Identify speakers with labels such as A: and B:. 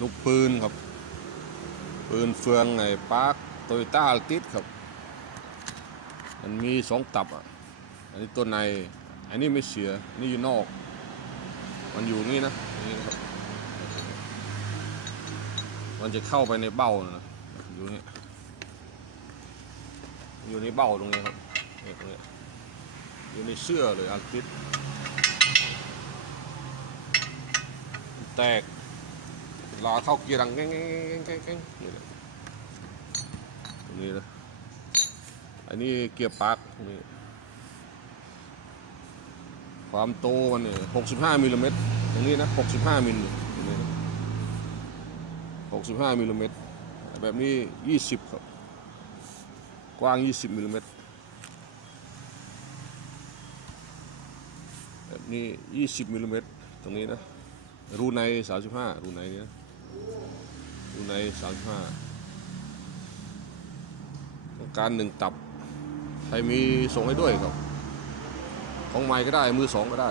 A: ลูกปืนครับ ปืนเฟืองไอ้ปาร์คโตโยต้าติดครับ มันมีสองตับอะ อันนี้ตัวใน อันนี้ไม่เสียอันนี่อยู่นอก มันอยู่นี่นะนี่นะครับ มันจะเข้าไปในเบ้านะอยู่นี่ อยู่ในเบ้าตรงนี้ครับนี่ตรงนี้อยู่ในเสื้อเลยอัลติส แตกลาเข้าเกียร์ดังแง่งแง่งแง่งแง่งแง่งนี่เลยตรงนี้นะอันนี้เกียร์ปาร์คตรงนี้ความโตมันเนี่ย65มิลลิเมตรตรงนี้นะ65มิลตรงนี้นะ65มิลลิเมตรแบบนี้20ครับ กว้าง20มิลลิเมตรแบบนี้20มิลลิเมตรตรงนี้นะ รูในสามสิบห้ารูในเนี้ยรูใน35ต้องการหนึ่งตับ ใครมีส่งให้ด้วยครับ ของใหม่ก็ได้มือสองก็ได้